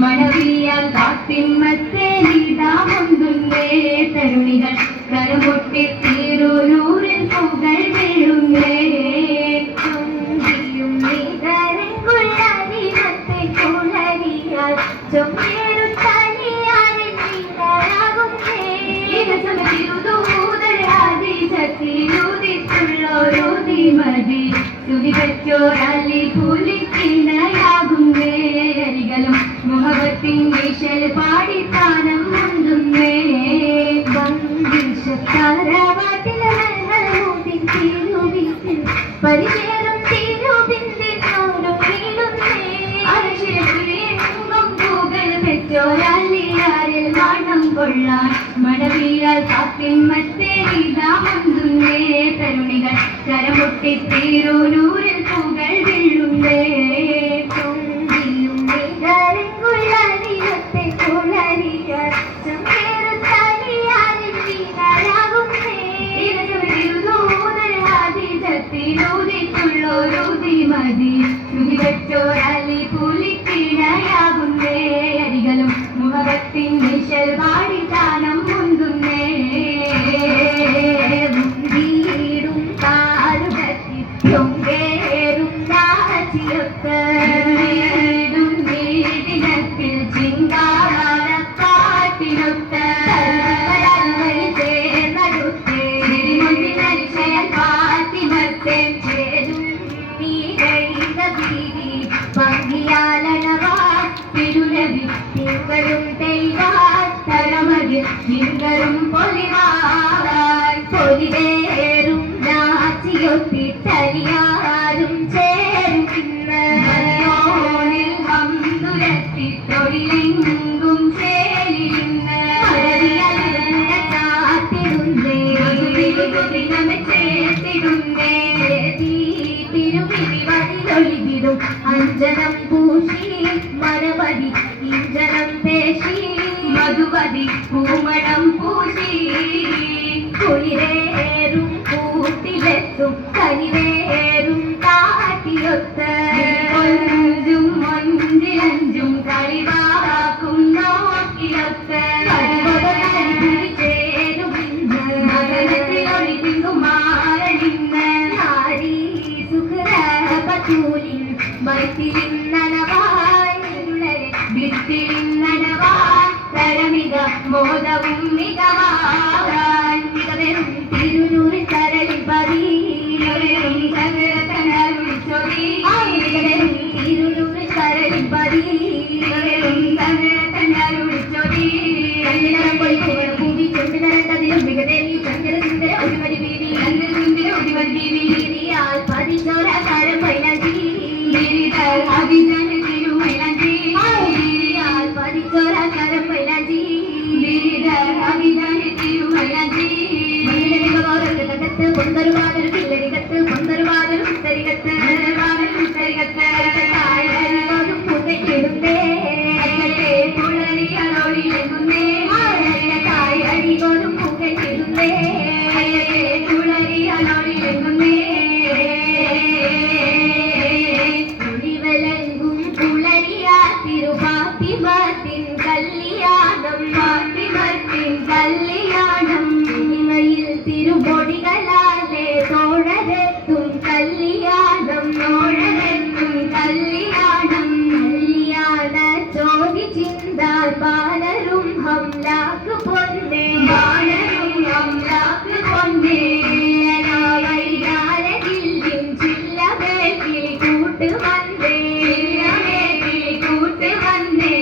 മണവിയാൽ കാത്തിന്മത്തെ നീതാമുണ്ടുന്നേ തരുണികൾ കരമൊട്ടി തിരുനൂറിൽ പുകൾ വീഴുന്നേ ചൊങ്കിയും നീതരങ്കുള്ളരിമത്തെ കുളരിയാൽ ചൊമ്പേരു തനിയാരിൽ നീതരാകുന്നേ തിരുതൂതരാതി ചത്തിലൂതിച്ചുള്ളോരൂതി മതി തുതി പറ്റോരല്ലി പുലിക്കിണയാകുന്നേ അരികളും മുഹബത്തിൻ വിശൽ പാടിത്താനം മുണ്ടുന്നേ ബന്ദിഷത്താരവാട്ടിലെ മൂതിൻ തിരുവിത്തിൽ പരിചേരും തിരുവിന്തിനോടും വീടുന്നേ അരിശിലെങ്കും പൂകൾ പെറ്റോരല്ലിയാരിൽ മണം കൊള്ളാൻ മടവിയാൽ കാത്തിന്മത്തെ ഇതാമുണ്ടുന്നേ തരുണികൾ കരമുട്ടി തിരുനൂറിൽ പൂകൾ വീഴുന്നേ പുലിക്കിണയാകുന്നേ അരികളും മുഖത്തിൻ വിശൽ പാടിത്താനം മുന്തുന്നേ മുന്തിയിടും കാലുകത്തി ചൊങ്കേറും നാച്ചിയൊത്ത് ദിനത്തിൽ ചിങ്കാരക്കാട്ടിനൊത്ത് ചേർന്നടുത്തേ തിരുമുന്നിനരിശയൽ പാത്തിമത്തേ ചേരും നീ കഴിത ഭീതി പങ്കിയാലനവാ തിരുനബി തിങ്കളും തെയ്യാത്തരമതിൽ തിങ്കളും പൊലിവായി പൊലിവേറും രാജിയൊത്തി തലിയാരും ചേരുന്ന മയോണിൽ വന്നുരത്തി തൊഴിലെങ്കും ചേലിരുന്ന് അഴവിയല്ല ചാത്തിടുന്നേ നമ്മെ ചേർത്തിടുന്നേ തിരുമിഴി വഴിയൊഴുകിടും അഞ്ജനം പൂശി മനമതി ഇഞ്ചനം പേശി മധുവതി പൂമണം പൂശി കുളിരേറും കൂട്ടിലെത്തും കനിവേറും കാട്ടിയൊത്ത് കൊഞ്ചും മൊഞ്ചിലഞ്ചും കളിവാക്കും നോക്കിലൊത്ത് ചേരും മകനത്തിലൊളിതിങ്ങും മാറണിന്ന് നാരീ സുഖരപൂലിൻ വൈത്തിലിന്നനവായി വിത്തിലിന്നനവായി തരമിക മോദവും മികവാൻ മികവരും തിരുനൂറിൽ തരളിൽ പതിരും സകലത്തനരുളിച്ചൊടി മികവരും തിരുനൂറിൽ തരളിൽ പതിരും സകലത്തനരുളിച്ചൊടി കണ്ണിനകം പൊളിപ്പുകളും ഭൂമി ചൊണ്ടിനരണ്ടതിലും മികദേവി ചന്ദ്ര സുന്ദര ഒടിമതി ബീവി ചന്ദ്ര സുന്ദര ഒടിമതി ബീവി ിയാൽ പതിച്ചോര കരം മൈലാജി അഭിജന തിരുമൈലാജി ിയാൽ പതിച്ചോര കരം മൈലാജി അഭിജന തിരുമൈലാജി പൊന്തരുവാതൊരു പിള്ളരികത്ത് പൊന്തരുവാതൊരു ഉത്തരികത്ത് ഉത്തരികത്ത് പുകയിടുന്നേ പുളരികളോടിലെങ്ങുന്നേ അരികോടും പുകയിടുന്നേ പുളരികളോടിലെങ്ങുന്നേ തുണിവലങ്കും പുളരിയാ തിരുപാത്തിമത്തിൻ കല്യാണം പാത്തിമത്തിൻ കല്യാണം ഇവയിൽ തിരുപൊടികളാലെ തോഴരെത്തും കല്യാണം തോഴരെത്തും കല്യാണം കല്യാണ ചോദി ചിന്താൻ ബാലരും ഹംലാക്ക് പൊന്നേ ബാലരും ഹംലാക്ക് പൊന്നേ വൈകാരകില്ലും ചില്ലവേക്കിൽ കൂട്ട് വന്നേ ചില്ലവേക്കിൽ കൂട്ട് വന്നേ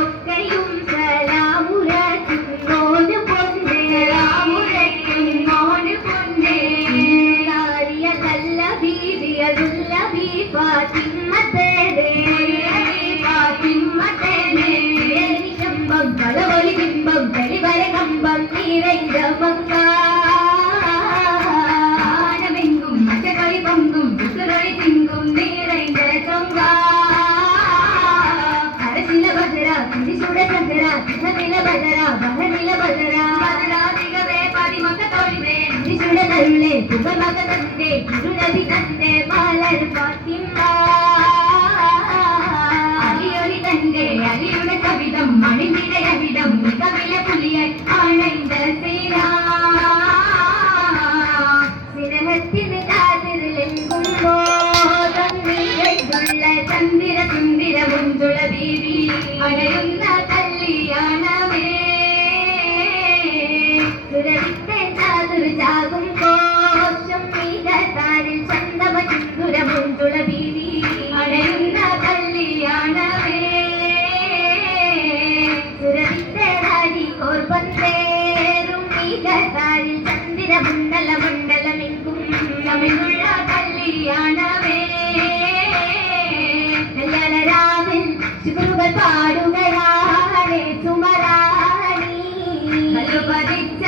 ൊക്കെയും സലാമുരയ്ക്കും മോന് പൊന്നേ സലാമുരയ്ക്കും മോന് പൊന്നേ അരുളെ പുകമകതന്റെ തിരുനബി തന്റെ മലർ ഫാത്തിമ അലിയൊലി തന്റെ അലിയുടെ കവിതം മണിനിരയവിടം മികവിലെ പുലിയായി ആണൈന്ത സീന സ്നേഹത്തിന് കാതിരിലെങ്കുമ്പോ തന്നിലുള്ള ചന്ദിര സുന്ദിര മുഞ്ചുള ബീവി അടയുന്ന കല്യാണമേ സുരവിത്തെ ചാതുർജാകും കോശം മികതാരിൽ ചന്ദമ ചുന്ദുര മുഞ്ചുള ബീവി അടയുന്ന കല്യാണമേ സുരവിത്തെ രാജി കോർപ്പന്തേറും മികതാരിൽ ചന്ദിര മണ്ഡല മണ്ഡലമെങ്കും തമിഴുള്ള കല്യാണമേ കല്യാണരാമൻ ശുക്രുകൾ പാടുകയാണേ സുമരാണി കല്ലു പതിച്ച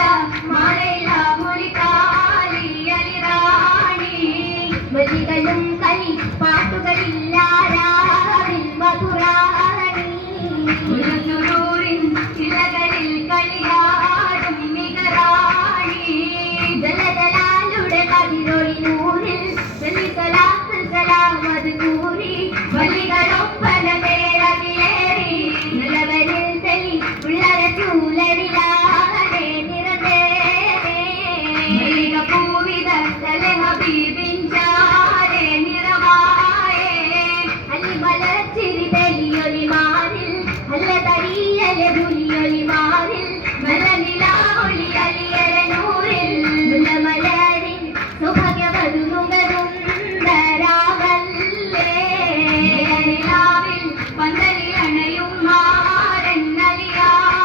മഴയില മുളിക്കാലി അലിറാണി വലികളും കളി പാട്ടുകളില്ലാരാവിൽ മധുരാണി ഉരുളൂരിൻ ചിലകളിൽ കളിയാടും മികറാണി ജലജലാലുടെ കതിരൊളി നൂറിൽ സലാമത് കൂറി വലികളൊപ്പന പേരതിലേറി നിലവരിൽ തെളി ഉള്ളര ചൂലരിലാടെ നിറതേ പൂവിത ഹബീബിൻ